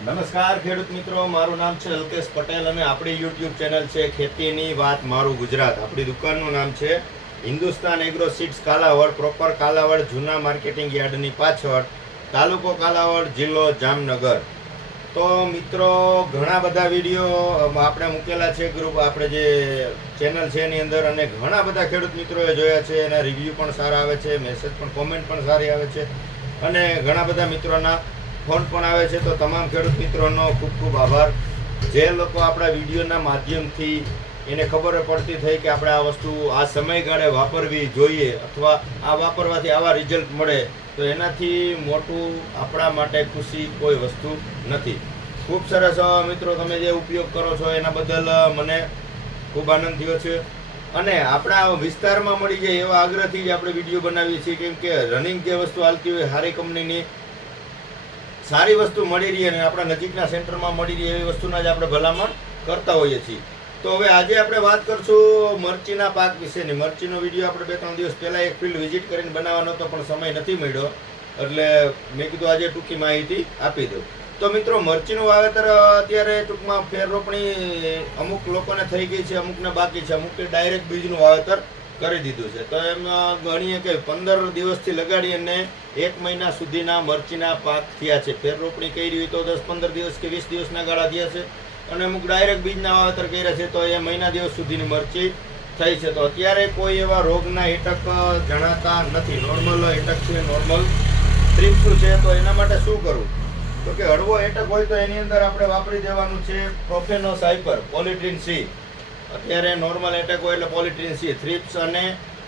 નમસ્કાર ખેડૂત મિત્રો, મારું નામ છે અલ્કેશ પટેલ અને આપણી યુટ્યુબ ચેનલ છે ખેતીની વાત મારું ગુજરાત. આપણી દુકાનનું નામ છે Hindustan agro seeds Kalavad proper Kalavad જૂના માર્કેટિંગ યાર્ડની પાછળ, તાલુકો કાલાવડ, જિલ્લો જામનગર. તો મિત્રો, ઘણા બધા વીડિયો આપણે મૂકેલા છે ગ્રુપ આપણે જે ચેનલ છે એની અંદર અને ઘણા બધા ખેડૂત મિત્રોએ જોયા છે, એના રિવ્યૂ પણ સારા આવે છે મેસેજ પણ કોમેન્ટ પણ સારી આવે છે અને ઘણા બધા મિત્રોના ફોન પણ આવે છે. તો તમામ ખેડૂત મિત્રોનો ખૂબ ખૂબ આભાર. જે લોકો આપણા વિડીયોના માધ્યમથી એને ખબર પડતી થઈ કે આપણે આ વસ્તુ આ સમયગાળે વાપરવી જોઈએ અથવા આ વાપરવાથી આવા રિઝલ્ટ મળે, તો એનાથી મોટું આપણા માટે ખુશી કોઈ વસ્તુ નથી. ખૂબ સરસ મિત્રો તમે જે ઉપયોગ કરો છો એના બદલ મને ખૂબ આનંદ થયો છે. અને આપણા વિસ્તારમાં મળી જાય એવા આગ્રહથી જ આપણે વીડિયો બનાવીએ છીએ, કેમ કે રનિંગ જે વસ્તુ હાલતી હોય સારી કંપનીની સારી વસ્તુ મળી રહી અને આપણા નજીકના સેન્ટરમાં મળી રહી એવી વસ્તુના જ આપણે ભલામણ કરતા હોઈએ છીએ. તો હવે આજે આપણે વાત કરશું મરચીના પાક વિશેની. મરચીનો વીડિયો આપણે બે ત્રણ દિવસ પહેલાં એક ફિલ્ડ વિઝિટ કરીને બનાવવાનો હતો, પણ સમય નથી મળ્યો. એટલે મેં કીધું આજે ટૂંકી માહિતી આપી દઉં. તો મિત્રો, મરચીનું વાવેતર અત્યારે ટૂંકમાં ફેર રોપણી અમુક લોકોને થઈ ગઈ છે, અમુકને બાકી છે. અમુકે ડાયરેક્ટ બીજનું વાવેતર કરી દીધું છે. તો એમ ગણીએ કે પંદર દિવસથી લગાડી અને એક મહિના સુધીના મરચીના પાક થયા છે. ફેર રોપણી કરી હોય તો દસ પંદર દિવસ કે વીસ દિવસના ગાળા થયા છે. અને અમુક ડાયરેક્ટ બીજના વાવેતર કર્યા છે તો એ મહિના દિવસ સુધીની મરચી થઈ છે. તો અત્યારે કોઈ એવા રોગના હેટક જણાતા નથી. નોર્મલ હેટક છે, નોર્મલ ત્રીપસું છે? તો એના માટે શું કરવું? તો કે હળવો હેટક હોય તો એની અંદર આપણે વાપરી દેવાનું છે પ્રોફેનો સાયપર પોલિટ્રીન સી. અત્યારે નોર્મલ એટેક હોય એટલે પોલિટ્રીન સી થ્રિપ્સ અને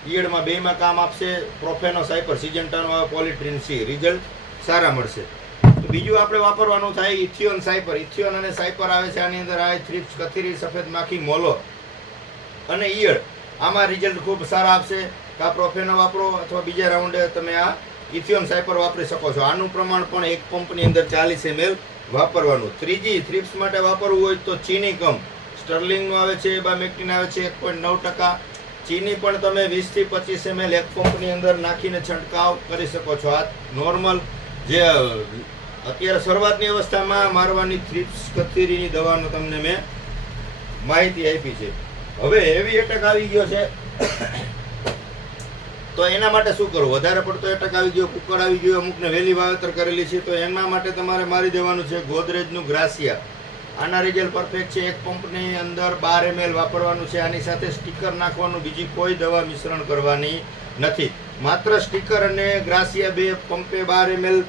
ઈયળમાં બેમાં કામ આપશે. પ્રોફેનો સાયપર સિજન્ટાનો આવે પોલિટ્રીન સી રિઝલ્ટ સારા મળશે. તો બીજું આપણે વાપરવાનું થાય ઇથિયોન સાયપર ઇથિયોન અને સાયપર આવે છે, આની અંદર આવે થ્રિપ્સ કથીરી, સફેદ માખી, મોલો અને ઈયળ આમાં રિઝલ્ટ ખૂબ સારા આપશે. કા પ્રોફેનો વાપરો અથવા બીજા રાઉન્ડે તમે આ ઇથિયોન સાયપર વાપરી શકો છો. આનું પ્રમાણ પણ એક પંપની અંદર ચાલીસ એમએલ વાપરવાનું. ત્રીજી થ્રિપ્સ માટે વાપરવું હોય તો ચીની કમ સ્ટર્લિંગનું આવે છે, બામેક્ટિન આવે છે, એક પોઈન્ટ નવ ટકા. ચીની પણ તમે વીસથી પચીસ એમએલ એક પંપની અંદર નાખીને છંટકાવ કરી શકો છો. આ નોર્મલ જે, અત્યારે શરૂઆતની અવસ્થામાં મારવાની થ્રીપ્સ કથીરીની દવાનો તમને મેં માહિતી આપી છે. હવે હેવી એટેક આવી ગયો છે. તો એના માટે શું કરવું? વધારે પડતો એટક આવી ગયો કુકર આવી ગયો, અમુકને વહેલી વાવેતર કરેલી છે. તો એના માટે તમારે મારી દેવાનું છે ગોદરેજનું ગ્રાસિયા. આના રિઝલ્ટ પરફેક્ટ છે. એક પંપની અંદર બાર એમએલ વાપરવાનું છે. આની સાથે સ્ટીકર નાખવાનું. બીજી કોઈ દવા મિશ્રણ કરવાની નથી. માત્ર સ્ટીકર અને ગ્રાસિયા બે પંપે બાર એમએલ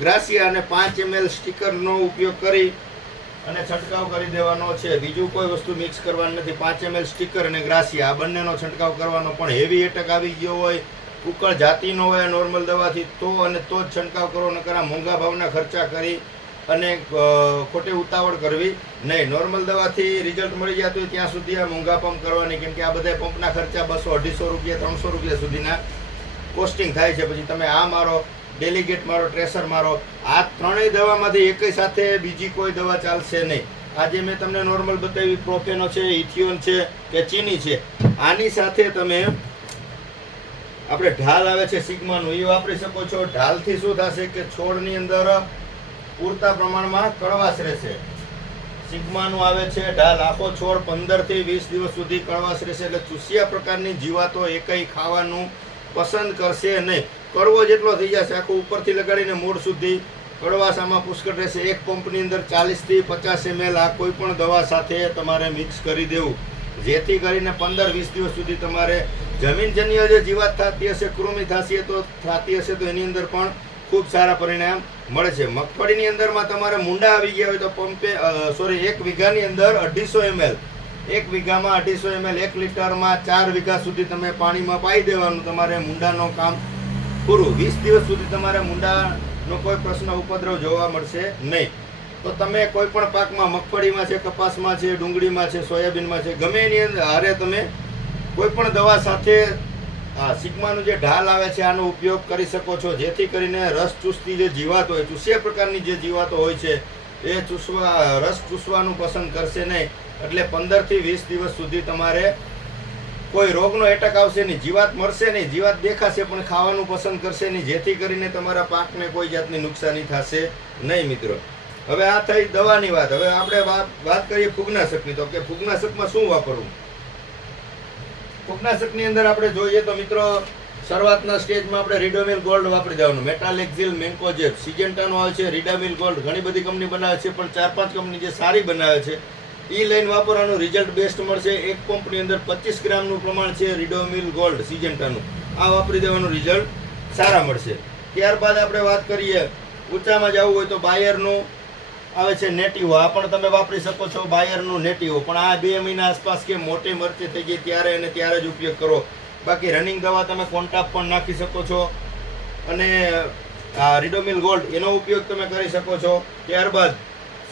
ગ્રાસિયા અને પાંચ એમએલ સ્ટીકરનો ઉપયોગ કરી અને છંટકાવ કરી દેવાનો છે. બીજું કોઈ વસ્તુ મિક્સ કરવાની નથી. પાંચ એમએલ સ્ટીકર અને ગ્રાસિયા આ બંનેનો છંટકાવ કરવાનો પણ હેવી એટક આવી ગયો હોય ઉકળ જાતિનો હોય નોર્મલ દવાથી, તો અને તો જ છંટકાવ કરો, નકર મોંઘા ભાવના ખર્ચા કરી અને ખોટે ઉતાવળ કરવી નહીં. નોર્મલ દવાથી રિઝલ્ટ મળી જતું હોય ત્યાં સુધી આ મોંઘા પંપ કરવાની, કેમ કે આ બધા પંપના ખર્ચા બસો, અઢીસો રૂપિયા, ત્રણસો રૂપિયા સુધીના કોસ્ટિંગ થાય છે. પછી તમે આ મારો ડેલિગેટ મારો ટ્રેસર મારો, આ ત્રણેય દવામાંથી એક સાથે બીજી કોઈ દવા ચાલશે નહીં. આજે મેં તમને નોર્મલ બતાવી પ્રોફેનો છે ઇથિયોન છે, કે ચીની છે. આની સાથે તમે, આપણે ઢાલ આવે છે સિગ્માનું એ વાપરી શકો છો. ઢાલથી શું થશે કે છોડની અંદર પૂરતા પ્રમાણમાં કડવાશ રહેશે. સિગ્માનું આવે છે, ઢાલ, આખો છોડ, પંદરથી વીસ દિવસ સુધી કડવાશ રહેશે એટલે ચૂસિયા પ્રકારની જીવાતો એકય ખાવાનું પસંદ કરશે નહીં. કડવો જેટલો થઈ જશે, આખું ઉપરથી લગાડીને મૂળ સુધી કડવાશ આમાં પુષ્કળ રહેશે. એક પંપની અંદર ચાલીસથી પચાસ એમએલ આ કોઈ પણ દવા સાથે તમારે મિક્સ કરી દેવું. જેથી કરીને પંદર વીસ દિવસ સુધી તમારે જમીનજન્ય જે જીવાત થતી હશે, કૃમિ થશે તો થતી હશે તો એની અંદર પણ ખૂબ સારા પરિણામ મળે છે. મગફળીની અંદરમાં તમારે મુંડા આવી ગયા હોય તો પંપે સોરી એક વીઘાની અંદર અઢીસો એમએલ. એક વીઘામાં અઢીસો એમએલ, એક લીટરમાં ચાર વીઘા સુધી તમે પાણીમાં પાઈ દેવાનું તમારે મુંડાનો કામ પૂરું. વીસ દિવસ સુધી તમારે મુંડાનો કોઈ પ્રશ્ન, ઉપદ્રવ જોવા મળશે નહીં. તો તમે કોઈ પણ પાકમાં મગફળીમાં છે, કપાસમાં છે, ડુંગળીમાં છે, સોયાબીનમાં છે, ગમે એની અંદર, હારે તમે કોઈ પણ દવા સાથે આ સિગ્માનું જે ઢાલ આવે છે, આનો ઉપયોગ કરી શકો છો. જેથી કરીને રસ ચૂસતી જે જીવાત હોય ચૂસ્યા પ્રકારની જે જીવાતો હોય છે, એ ચૂસવા, રસ ચૂસવાનું પસંદ કરશે નહીં. એટલે પંદરથી વીસ દિવસ સુધી તમારે કોઈ રોગનો એટક આવશે નહીં. જીવાત મરશે નહીં. જીવાત દેખાશે, પણ ખાવાનું પસંદ કરશે નહીં. જેથી કરીને તમારા પાકને કોઈ જાતની નુકસાની થશે નહીં, મિત્રો. હવે આ થઈ દવાની વાત. હવે આપણે વાત કરીએ ફૂગનાશકની તો કે ફૂગનાશકમાં શું વાપરવું? ફૂગનાશકની અંદર આપણે જોઈએ તો મિત્રો, શરૂઆતના સ્ટેજમાં આપણે રીડોમિલ ગોલ્ડ વાપરી દેવાનું. મેટાલેક્ઝિલ મેન્કોજેબ સિજેન્ટાનો આવે છે રીડામિલ ગોલ્ડ ઘણી બધી કંપની બનાવે છે, પણ ચાર પાંચ કંપની જે સારી બનાવે છે એ લાઈન વાપરવાનું રિઝલ્ટ બેસ્ટ મળશે. એક પંપની અંદર પચીસ ગ્રામનું પ્રમાણ છે રીડોમિલ ગોલ્ડ સિજેન્ટાનું આ વાપરી દેવાનું રિઝલ્ટ સારા મળશે. ત્યારબાદ આપણે વાત કરીએ, ઊંચામાં જવું હોય તો બાયરનું આવે છે નેટિવો. આ પણ તમે વાપરી શકો છો બાયરનું નેટિવો. પણ આ બે મહિના આસપાસ કે મોટી મરચી થઈ ગઈ ત્યારે અને ત્યારે જ ઉપયોગ કરો. બાકી રનિંગ દવા તમે કોન્ટાપ પણ નાખી શકો છો. અને, આ રીડોમિલ ગોલ્ડ એનો ઉપયોગ તમે કરી શકો છો. ત્યારબાદ,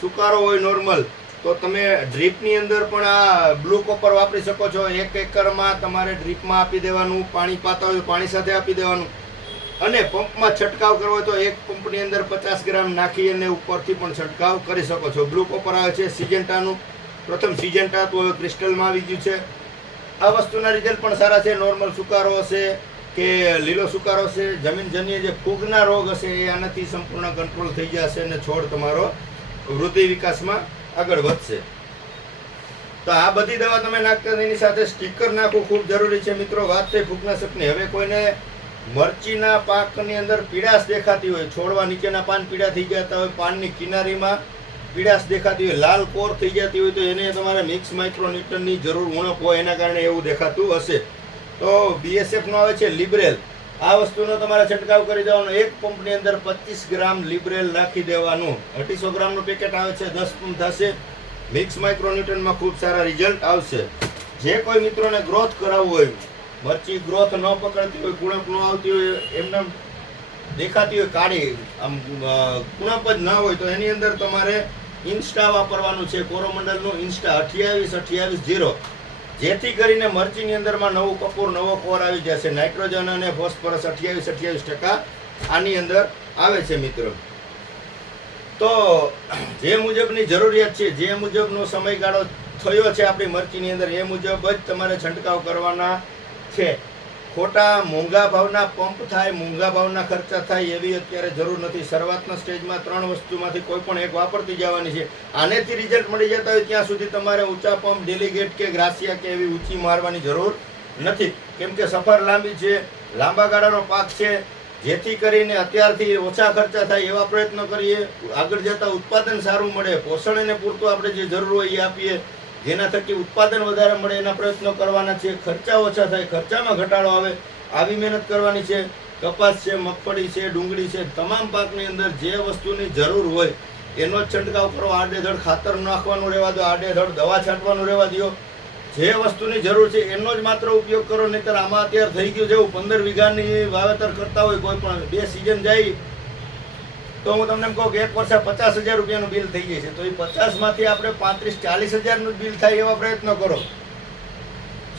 સુકારો હોય નોર્મલ તો તમે ડ્રીપની અંદર પણ આ બ્લુ કોપર વાપરી શકો છો. એક એકરમાં તમારે ડ્રીપમાં આપી દેવાનું, પાણી પાતા પાણી સાથે આપી દેવાનું. અને પંપમાં છંટકાવ કરવો હોય તો એક પંપની અંદર પચાસ ગ્રામ નાખી અને ઉપરથી પણ છંટકાવ કરી શકો છો. બ્લુ કોપર આવે છે, સિજેન્ટાનું. પ્રથમ સિજેન્ટા તો હવે ક્રિસ્ટલમાં આવી ગયું છે. આ વસ્તુના રિઝલ્ટ પણ સારા છે. નોર્મલ સુકારો હશે કે લીલો સુકારો હશે? જમીનજન્ય જે ફૂગના રોગ હશે એ આનાથી સંપૂર્ણ કંટ્રોલ થઈ જશે અને છોડ તમારો વૃદ્ધિ વિકાસમાં આગળ વધશે. તો આ બધી દવા તમે નાખતા એની સાથે સ્ટીકર નાખવું ખૂબ જરૂરી છે. મિત્રો, વાત થઈ ફૂગનાશકની. હવે કોઈને મરચીના પાકની અંદર પીડાશ દેખાતી હોય, છોડવા નીચેના પાન પીડા થઈ જતા હોય, પાનની કિનારીમાં પીડાશ દેખાતી હોય, લાલ કોર થઈ જતી હોય, તો એને તમારે મિક્સ માઇક્રોન્યુટનની જરૂર ઉણપ હોય, એના કારણે એવું દેખાતું હશે. તો બીએસએફનો આવે છે લિબરેલ. આ વસ્તુનો તમારે છંટકાવ કરી દેવાનો. એક પંપની અંદર પચીસ ગ્રામ લિબરેલ નાખી દેવાનું. અઢીસો ગ્રામનું પેકેટ આવે છે, દસ પંપ થશે. મિક્સ માઇક્રોન્યુટનમાં ખૂબ સારા રિઝલ્ટ આવશે. જે કોઈ મિત્રોને ગ્રોથ કરાવવું હોય મરચી ગ્રોથ ન પકડતી હોય ગુણપ ન આવતી હોય, એમને દેખાતી હોય કાળી, આમ કુણપ જ ના હોય, તો એની અંદર તમારે ઇન્સ્ટા વાપરવાનું છે, કોરોમંડલનું ઇન્સ્ટા, અઠ્યાવીસ અઠ્યાવીસ જીરો જેથી કરીને મરચીની અંદરમાં નવું કપૂર, નવો કોર આવી જશે. નાઇટ્રોજન અને ફોસ્ફરસ અઠ્યાવીસ અઠ્યાવીસ ટકા આની અંદર આવે છે, મિત્રો. તો, જે મુજબની જરૂરિયાત છે, જે મુજબનો સમયગાળો થયો છે આપણી મરચીની અંદર, એ મુજબ જ તમારે છંટકાવ કરવાના છે. ખોટા મોંઘા ભાવના પંપ થાય, મોંઘા ભાવના ખર્ચા થાય એવી અત્યારે જરૂર નથી. શરૂઆતના સ્ટેજમાં ત્રણ વસ્તુમાંથી કોઈ પણ એક વાપરતી જવાની છે. આનેથી રિઝલ્ટ મળી જતા હોય ત્યાં સુધી તમારે ઊંચા પંપ ડેલિગેટ કે ગ્રાસિયા કે એવી ઊંચી મારવાની જરૂર નથી. કેમ કે સફર લાંબી છે, લાંબા ગાળાનો પાક છે. જેથી કરીને અત્યારથી ઓછા ખર્ચા થાય એવા પ્રયત્નો કરીએ. આગળ જતાં ઉત્પાદન સારું મળે પોષણ એને પૂરતું આપણે જે જરૂર હોય એ આપીએ. જેના થકી ઉત્પાદન વધારે મળે એના પ્રયત્નો કરવાના છે ખર્ચા ઓછા થાય, ખર્ચામાં ઘટાડો આવે, આવી મહેનત કરવાની છે. કપાસ છે, મગફળી છે, ડુંગળી છે, તમામ પાકની અંદર જે વસ્તુની જરૂર હોય, એનો જ છંટકાવ કરો. આડેધડ ખાતર નાખવાનું રહેવા દો, આડેધડ દવા છાંટવાનું રહેવા દો. જે વસ્તુની જરૂર છે, એનો જ માત્ર ઉપયોગ કરો, નહીતર આમાં અત્યારે થઈ ગયું જેવું પંદર વીઘાની વાવેતર કરતા હોય કોઈ પણ, બે સિઝન જાય તો હું તમને એમ કહું કે એક વર્ષે પચાસ હજાર રૂપિયાનું બિલ થઈ જાય છે. તો એ પચાસમાંથી આપણે પાંત્રીસ, ચાલીસ હજારનું બિલ થાય એવા પ્રયત્નો કરો.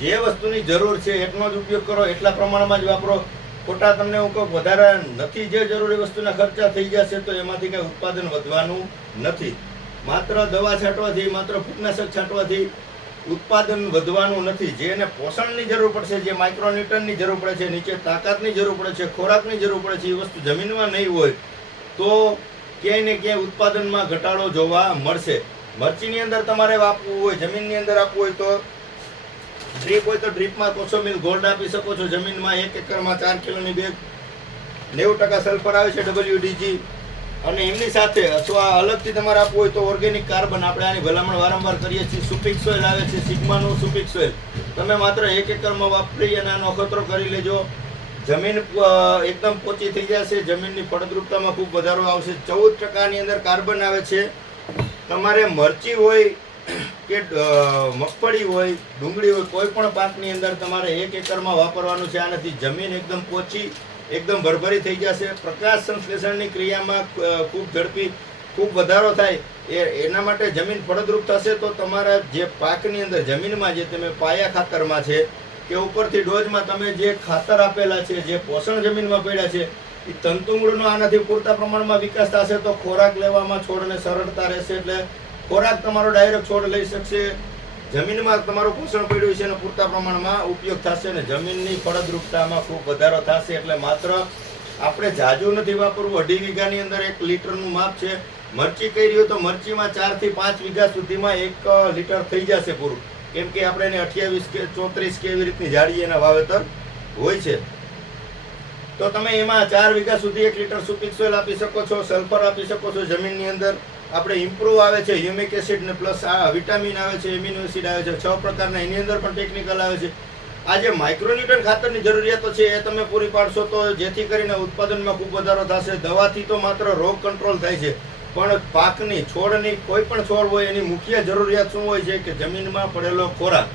જે વસ્તુની જરૂર છે એટલો જ ઉપયોગ કરો, એટલા પ્રમાણમાં જ વાપરો. ખોટા તમને હું કહું વધારે નથી જે જરૂરી વસ્તુના ખર્ચા થઈ જશે તો એમાંથી કંઈ ઉત્પાદન વધવાનું નથી. માત્ર દવા છાંટવાથી, માત્ર ફૂગનાશક છાંટવાથી ઉત્પાદન વધવાનું નથી. જેને પોષણની જરૂર પડશે, જે માઇક્રોન્યુટનની જરૂર પડે છે, નીચે તાકાતની જરૂર પડે છે, ખોરાકની જરૂર પડે છે, એ વસ્તુ જમીનમાં નહીં હોય તો ક્યાંય ને ક્યાંય ઉત્પાદનમાં ઘટાડો જોવા મળશે. મરચીની અંદર તમારે આપવું હોય, જમીનની અંદર આપવું હોય તો ડ્રીપ હોય તો ડ્રીપમાં કોસો મિલ ગોલ્ડ આપી શકો છો. જમીનમાં એક એકરમાં ચાર કિલોની બેગ નેવું ટકા સલ્ફર આવે છે ડબલ્યુડીજી અને એમની સાથે અથવા અલગથી તમારે આપવું હોય તો ઓર્ગેનિક કાર્બન આપણે આની ભલામણ વારંવાર કરીએ છીએ. સુપિક સોઇલ આવે છે, સિગ્માનું સુપિક સોઇલ તમે માત્ર એક એકરમાં વાપરી અને આનો અખતરો કરી લેજો. જમીન એકદમ પોચી થઈ જશે. જમીનની ફળદ્રુપતામાં ખૂબ વધારો આવશે. ચૌદ ટકાની અંદર કાર્બન આવે છે. તમારે મરચી હોય કે મગફળી હોય, ડુંગળી હોય, કોઈ પણ પાકની અંદર તમારે એક એકરમાં વાપરવાનું છે. આનાથી જમીન એકદમ પોચી, એકદમ ભરભરી થઈ જશે. પ્રકાશ સંશ્લેષણની ક્રિયામાં ખૂબ ઝડપી, ખૂબ વધારો થાય. એ, એના માટે જમીન ફળદ્રુપ થશે તો તમારા જે પાકની અંદર જમીનમાં જે તમે પાયા ખાતરમાં છે કે ઉપરથી ડોઝમાં તમે જે ખાતર આપેલા છે, જે પોષણ જમીનમાં પડ્યા છે, એ તંતુમૂળનો આનાથી પૂરતા પ્રમાણમાં વિકાસ થશે તો ખોરાક લેવામાં છોડને સરળતા રહેશે એટલે ખોરાક તમારો ડાયરેક્ટ છોડ લઈ શકશે, જમીનમાં તમારું પોષણ પડ્યું છે અને પૂરતા પ્રમાણમાં ઉપયોગ થશે અને જમીનની ફળદ્રુપતામાં ખૂબ વધારો થશે એટલે માત્ર આપણે જાજુ નથી વાપરવું, અઢી વીઘાની અંદર એક લીટરનું માપ છે. મરચી કરી રહ્યું તો મરચીમાં ચારથી પાંચ વીઘા સુધીમાં એક લીટર થઈ જશે પૂરું. કેમ કે આપણે એને અઠ્યાવીસ કે ચોત્રીસ કે એવી રીતની જાડી એના વાવેતર હોય છે. તો તમે એમાં ચાર વીઘા સુધી એક લીટર સુપિક સોઇલ આપી શકો છો, સલ્ફર આપી શકો છો જમીનની અંદર. આપણે ઇમ્પ્રુવ આવે છે હ્યુમિક એસિડ ને પ્લસ આ વિટામિન આવે છે એમિનો એસિડ આવે છે, છ પ્રકારના એની અંદર પણ ટેકનિકલ આવે છે. આ જે માઇક્રોન્યુટ્રન ખાતરની જરૂરિયાતો છે એ તમે પૂરી પાડશો તો જેથી કરીને ઉત્પાદનમાં ખૂબ વધારો થશે. દવાથી તો માત્ર રોગ કંટ્રોલ થાય છે. પણ પાકની છોડની કોઈ પણ છોડ હોય, એની મુખ્ય જરૂરિયાત શું હોય છે કે જમીનમાં પડેલો ખોરાક.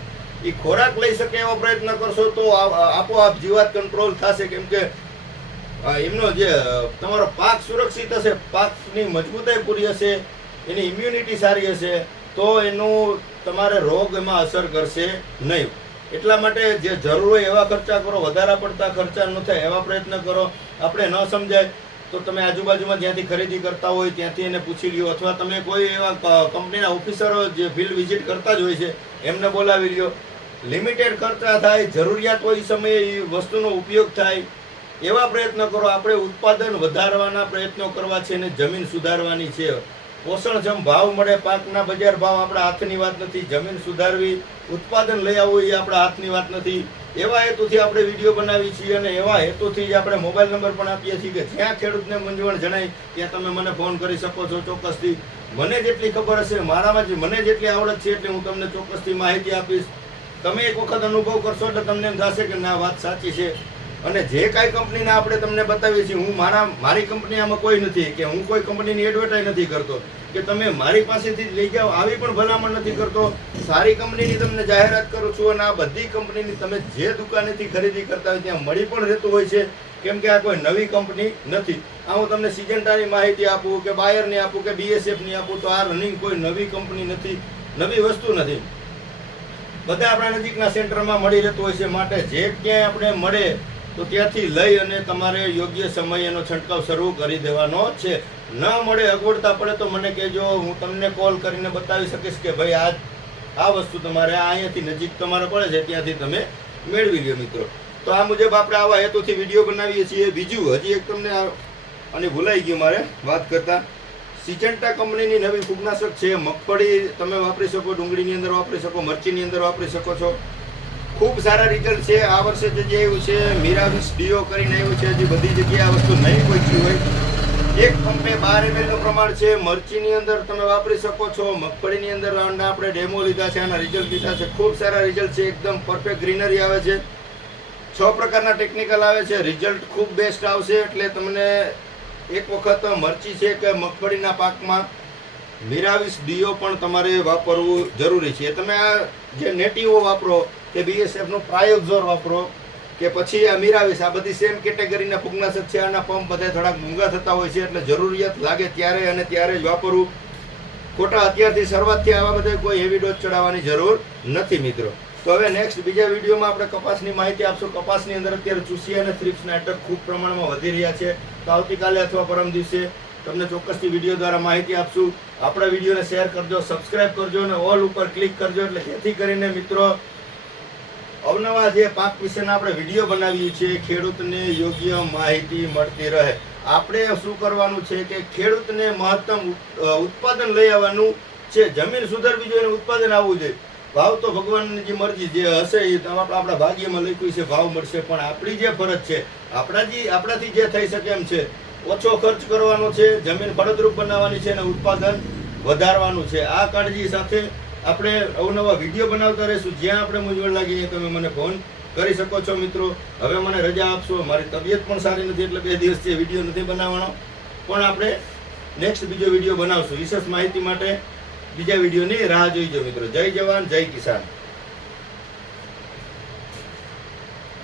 એ ખોરાક લઈ શકે એવો પ્રયત્ન કરશો તો આપોઆપ જીવાત કંટ્રોલ થશે. કેમ કે એમનો જે, તમારો પાક સુરક્ષિત હશે, પાકની મજબૂતાઈ પૂરી હશે, એની ઇમ્યુનિટી સારી હશે, તો એનું તમારે રોગ એમાં અસર કરશે નહીં. એટલા માટે જે જરૂર હોય એવા ખર્ચા કરો, વધારા પડતા ખર્ચા ન થાય એવા પ્રયત્ન કરો. આપણે ન સમજાય તો તમે આજુબાજુમાં જ્યાંથી ખરીદી કરતા હોય ત્યાંથી એને પૂછી લ્યો. અથવા તમે કોઈ એવા કંપનીના ઓફિસરો જે ફિલ્ડ વિઝિટ કરતા જ હોય છે, એમને બોલાવી લ્યો. લિમિટેડ ખર્ચા થાય, જરૂરિયાત હોય સમયે એ વસ્તુનો ઉપયોગ થાય. એવા પ્રયત્નો કરો. આપણે ઉત્પાદન વધારવાના પ્રયત્નો કરવા છે અને જમીન સુધારવાની છે. પોષણક્ષમ ભાવ મળે, પાકના બજાર ભાવ આપણા હાથની વાત નથી, જમીન સુધારવી, ઉત્પાદન લઈ આવવું એ આપણા હાથની વાત નથી. એવા હેતુથી આપણે વીડિયો બનાવી છીએ અને એવા હેતુથી જ આપણે મોબાઈલ નંબર પણ આપીએ છીએ કે જ્યાં ખેડૂતને મૂંઝવણ જણાય, ત્યાં તમે મને ફોન કરી શકો છો ચોક્કસથી. મને જેટલી ખબર હશે, મારામાં જે મને જેટલી આવડત છે એટલે હું તમને ચોક્કસથી માહિતી આપીશ. તમે એક વખત અનુભવ કરશો એટલે તમને એમ થશે કે ના, વાત સાચી છે. અને જે કાંઈ કંપનીના આપણે તમને બતાવીએ છીએ, હું મારા, મારી કંપની આમાં કોઈ નથી કે હું કોઈ કંપનીની એડવર્ટાઈઝ નથી કરતો. કે તમે મારી પાસેથી જ લઈ જાઓ, આવી પણ ભલામણ નથી કરતો. સારી કંપનીની તમને જાહેરાત કરું છું અને આ બધી કંપનીની તમે જે દુકાનેથી ખરીદી કરતા હોય ત્યાં મળી પણ રહેતું હોય છે. કેમ કે આ કોઈ નવી કંપની નથી. આ હું તમને સિજન્ટાની માહિતી આપું કે બાયરની આપું કે બીએસએફની આપું, તો આ રનિંગ કોઈ નવી કંપની નથી. નવી વસ્તુ નથી. બધા આપણા નજીકના સેન્ટરમાં મળી રહેતું હોય છે. માટે જે ક્યાંય આપણે મળે તો ત્યાંથી લઈ અને તમારે યોગ્ય સમય એનો છંટકાવ શરૂ કરી દેવાનો છે. ન મળે અગવડતા પડે તો મને કહેજો, હું તમને કોલ કરીને બતાવી શકીશ કે ભાઈ આ આ વસ્તુ તમારે અહીંયાથી નજીક તમારે પડે છે, ત્યાંથી તમે મેળવી લો મિત્રો. તો આ મુજબ આપણે આવા હેતુથી વીડિયો બનાવીએ છીએ. બીજું, હજી એક તમને અને ભૂલાઈ ગયું મારે વાત કરતા. સિજન્ટા કંપનીની નવી ફૂગનાશક છે. મગફળી તમે વાપરી શકો, ડુંગળીની અંદર વાપરી શકો, મરચીની અંદર વાપરી શકો છો. ખૂબ સારા રિઝલ્ટ છે. આ વર્ષે જે આવ્યું છે મીરાવિસ ડીઓ કરીને આવ્યું છે, હજી બધી જગ્યાએ આ વસ્તુ નહીં પહોંચી હોય. એક પંપે બાર એમએલનું પ્રમાણ છે. મરચીની અંદર તમે વાપરી શકો છો. મગફળીની અંદર આપણે ડેમો લીધા છે, આના રિઝલ્ટ લીધા છે. ખૂબ સારા રિઝલ્ટ છે. એકદમ પરફેક્ટ ગ્રીનરી આવે છે. છ પ્રકારના ટેકનિકલ આવે છે. રિઝલ્ટ ખૂબ બેસ્ટ આવશે. એટલે તમને એક વખત મરચી છે કે મગફળીના પાકમાં મિરાવિસ ડીઓ પણ તમારે વાપરવું જરૂરી છે. તમે આ જે નેટિવો વાપરો કે બીએસએફનું પ્રાયોક્ઝોર વાપરો કે પછી આ મિરાવિસ આ બધી સેમ કેટેગરીના ફૂગનાશક છે, આના પંપ બધા થોડાક મોંઘા થતા હોય છે, એટલે જરૂરિયાત લાગે ત્યારે અને ત્યારે જ વાપરવું. ખોટા અત્યારથી શરૂઆતથી આવા બધા કોઈ હેવી ડોઝ ચડાવવાની જરૂર નથી મિત્રો. તો હવે નેક્સ્ટ બીજા વિડીયોમાં આપણે કપાસની માહિતી આપશું. કપાસની અંદર અત્યારે ચૂસી અને થ્રિપ્સના એટક ખૂબ પ્રમાણમાં વધી રહ્યા છે. તો આવતીકાલે અથવા પરમ દિવસે તમને ચોક્કસથી વીડિયો દ્વારા માહિતી આપશું. આપણા વિડીયોને શેર કરજો, સબસ્ક્રાઇબ કરજો અને ઓલ ઉપર ક્લિક કરજો એટલે જેથી કરીને મિત્રો, અવનવા જે પાક વિશેના આપણે વીડિયો બનાવીએ છીએ, ખેડૂતને યોગ્ય માહિતી મળતી રહે. આપણે શું કરવાનું છે કે ખેડૂતને મહત્તમ ઉત્પાદન લઈ આવવાનું છે. જમીન સુધારવી જોઈએ ઉત્પાદન આવવું જોઈએ. ભાવ તો ભગવાનની જે મરજી જે હશે એ આપણા ભાગ્યમાં લખ્યું છે, ભાવ મળશે. પણ આપણી જે ફરજ છે આપણા જે આપણાથી જે થઈ શકે એમ છે ઓછો ખર્ચ કરવાનો છે, જમીન ફળદ્રુપ બનાવવાની છે અને ઉત્પાદન વધારવાનું છે. આ કાળજી સાથે આપણે અવનવા વીડિયો બનાવતા રહીશું. જ્યાં આપણે મૂંઝવણ લાગીને તમે મને ફોન કરી શકો છો મિત્રો. હવે મને રજા આપશો. મારી તબિયત પણ સારી નથી એટલે બે દિવસથી વીડિયો નથી બનાવવાનો. પણ આપણે નેક્સ્ટ બીજો વીડિયો બનાવશું. વિશેષ માહિતી માટે બીજા વિડીયોની રાહ જોઈજો મિત્રો. જય જવાન, જય કિસાન.